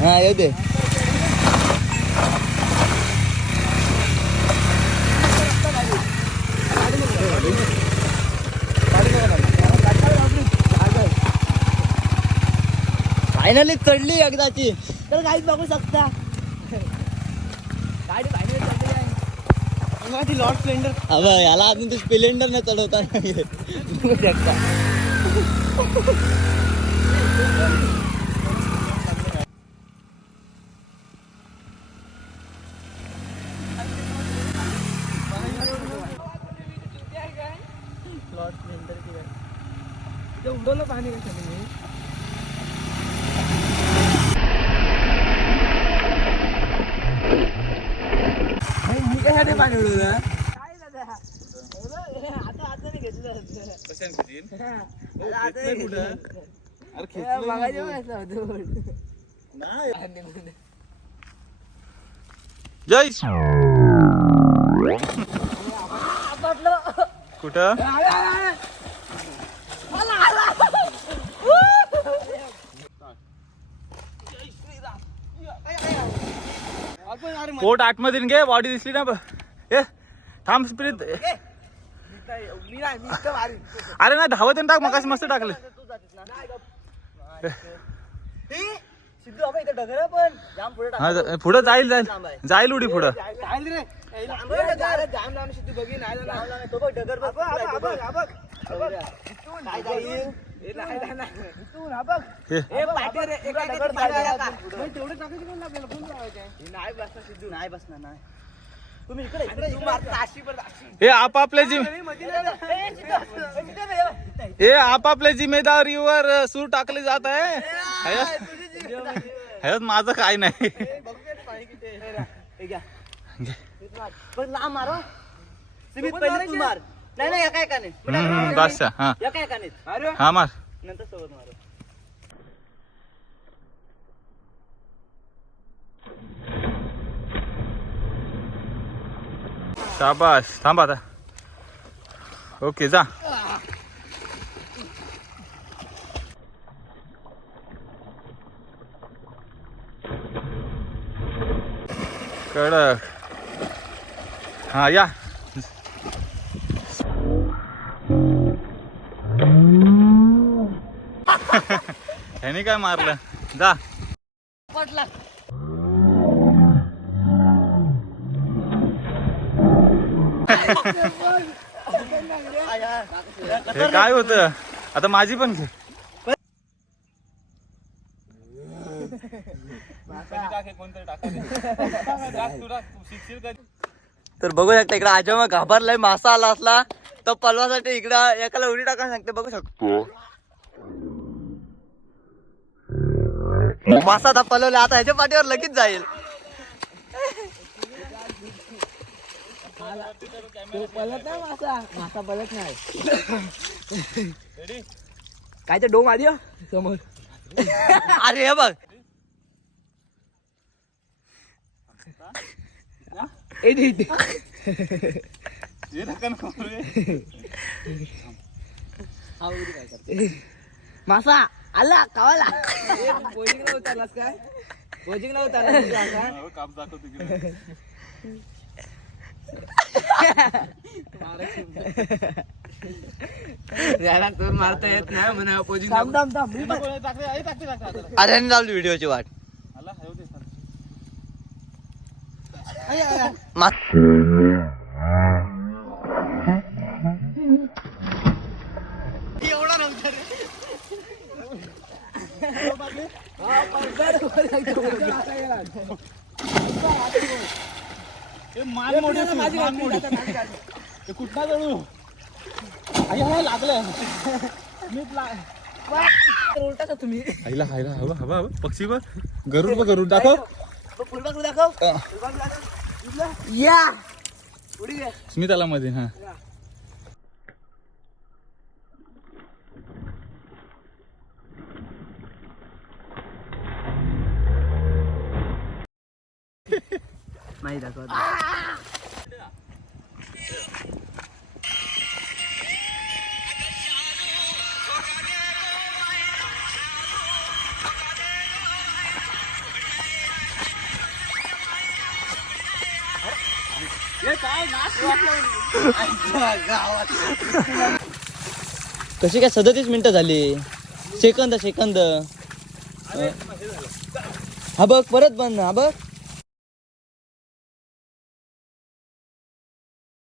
हा येऊ दे. फायनली चढली एकदाची तर गाडी बघू शकता. गाडी फायनल लॉर्ड स्प्लेंडर अब याला अजून ते स्प्लेंडर न चढवता नाही शकता लॉर्ड स्प्लेंडर की गाडी ते उडवलं पाणी मी. मी कशाने पाणी उडवलं? काय दादा आता आता नाही घेतलं आता नाही घेतलं. हे बघायचं पण असं होतं. जय कुठं? पोट आतमध्ये घे बॉडी दिसली ना ब- ए थांब भारी अरे ना धावत टाक मग मस्त टाकलं. तू जातीस ना नाही गप. सिद्धू बाबा इथं डगर आहे पण. जाम पुढे ज- पुढं जाईल जाईल. जाईल उडी पुढं. जाईल. नाही? हे हा. हे हे? हे बसणार नाही तुम्ही इकडे हे आपापल्या जिम हे. हे हे हे. हे आपापल्या जिम्मेदारीवर सूर टाकले जात आहे. हे, माझं काय नाही. हे. हे हे लांब मारो सिमित पहिले तू मार. नाही नाही एका एकाने हम्म, हम्म, बादशाह हा. एका एकाने अरे हा मार. नंतर सोबत मारो. शाबास. थांब आता. ओके जा. कडक. हा या. ह्याने काय मारलं? जा. पटला हे काय होतं? आता माझी पण घे. तर बघू शकता इकडे आजोबा घाबरलाय मासा आला असला तर पलवासाठी इकडं एकाला उडी टाकायला सांगते बघू शकतो. मासा आता पलवला आता ह्याच्या पाठीवर लगेच जाईल. पलत नाही मासा मासा पलत नाही काय तर डोम आधी समोर अरे हे बघ. मासा. आला कावाला. बोजिंगला उतरलास काय बोजिंगला उतरला याला तर मारता येत नाही म्हणा पोजिंग थांब थांब थांब अरे लावली व्हिडिओची वाट मा- कुठला जळू लागलं उलटा का तुम्ही? आईला हायला हवा हवा हवा. पक्षी बघ. गरुड बघ गरुड. दाखव. फुलबाग दाखव. या. उडी स्मिताला मध्ये हा. नाही दाखवत कशी काय सदतीस मिनिटं झाली? Second second. हा बघ परत बंद हा बघ.